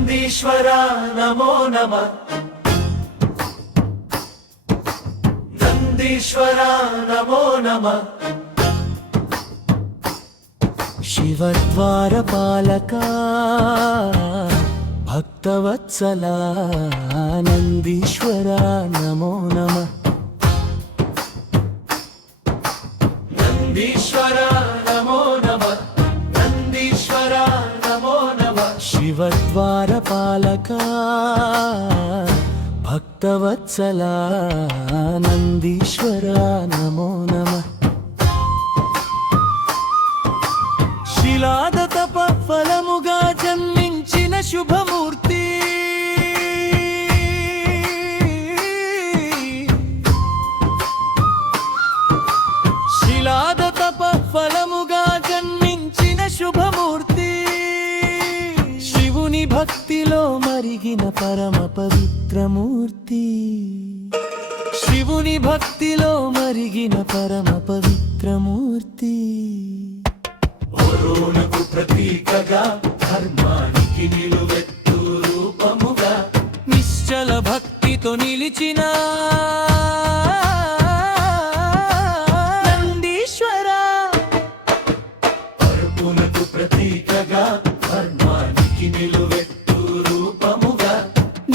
నందీశ్వర నమో నమః నందీశ్వర నమో నమః శివద్వారపాలకా భక్తవత్సలా నందీశ్వర నమో నమః నందీశ్వర నమో నమః నందీశ్వర నమో నమః శివద్వారపాలకా భక్తవత్సలా నందీశ్వర నమో నమః శిలాద తప ఫలముగా జన్మించిన శుభమూర్తి శిలాద తప ఫలముగా జన్మించిన శుభమూర్తి శివుని భక్తిలో మరిగిన పరమ పవిత్రమూర్తి శివుని భక్తిలో మరిగిన పరమ పవిత్రమూర్తి ఓరోనకు ప్రతీకగా ధర్మానికి నిలువెత్తు రూపముగా నిశ్చల భక్తితో నిలిచిన నందీశ్వర అర్పునకు ప్రతీకగా ధర్మానికి నిలువెత్తు రూపముగా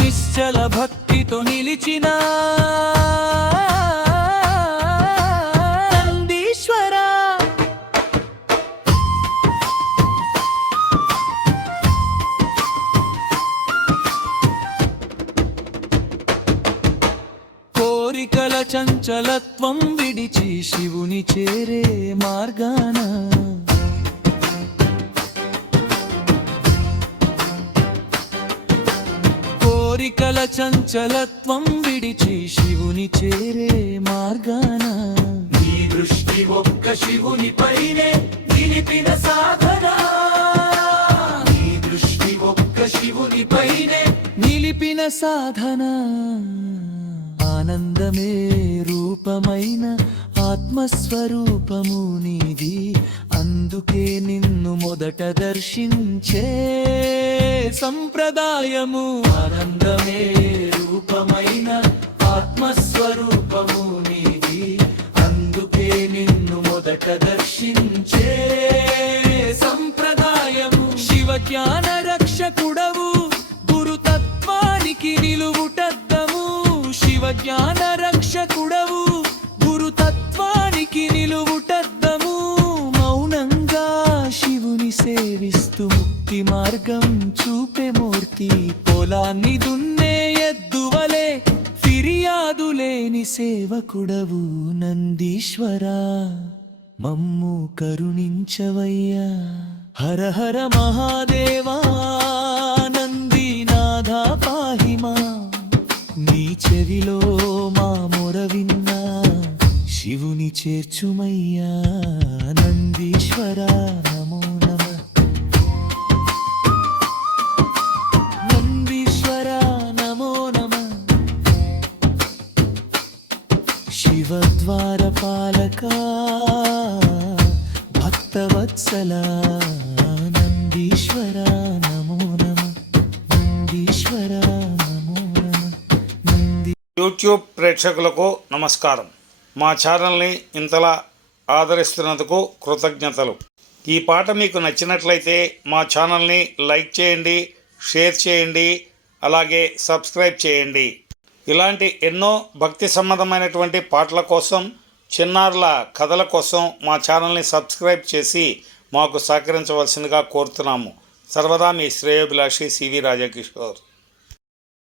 నిశ్చల భక్తితో నిలిచిన కోరికల చంచలత్వం విడిచి శివుని చేరే మార్గాన కోరికల చంచలత్వం విడిచి శివుని చేరే మార్గాన నీ దృష్టి ఒక్క శివుని పైనే నిలిపిన సాధన నీ దృష్టి ఒక్క శివుని పైనే నిలిపిన సాధన ఆనందమే రూపమైన ఆత్మస్వరూపము నీది అందుకే నిన్ను మొదట దర్శించే సంప్రదాయము ఆనందమే రూపమైన ఆత్మస్వరూపము నీది అందుకే నిన్ను మొదట దర్శించే సంప్రదాయము శివ జ్ఞాన రక్షకుడవు గురుతత్వానికి నిలువుటద్దము శివ జ్ఞాన రక్షకుడవు గురుతత్వానికి నిలువుటద్దము మౌనంగా శివుని సేవిస్తూ ముక్తి మార్గం చూపే మూర్తి పొలాన్ని దున్నే ఎద్దువలే ఫిర్యాదు లేని సేవకుడవు నందీశ్వర మమ్ము కరుణించవయ్యా హర హర మహాదేవా నందీనాథ పాహిమా నీ చెవిలో మా మొర విన్నా శివుని చేర్చుమయ్యా నందీశ్వర నమో నమః నందీశ్వర నమో నమః శివద్వారపాలకా భక్తవత్సలా నందీశ్వర నమో నమః నందీశ్వర నమో నమః యూట్యూబ్ ప్రేక్షకులకు నమస్కారం. మా ఛానల్ని ఇంతలా ఆదరిస్తున్నందుకు కృతజ్ఞతలు. ఈ పాట మీకు నచ్చినట్లయితే మా ఛానల్ని లైక్ చేయండి, షేర్ చేయండి, అలాగే సబ్స్క్రైబ్ చేయండి. ఇలాంటి ఎన్నో భక్తి సంబంధమైనటువంటి పాటల కోసం, చిన్నారుల కథల కోసం మా ఛానల్ని సబ్స్క్రైబ్ చేసి మాకు సహకరించవలసిందిగా కోరుతున్నాము. సర్వదా మీ శ్రేయోభిలాషి సివి రాజకిషోర్.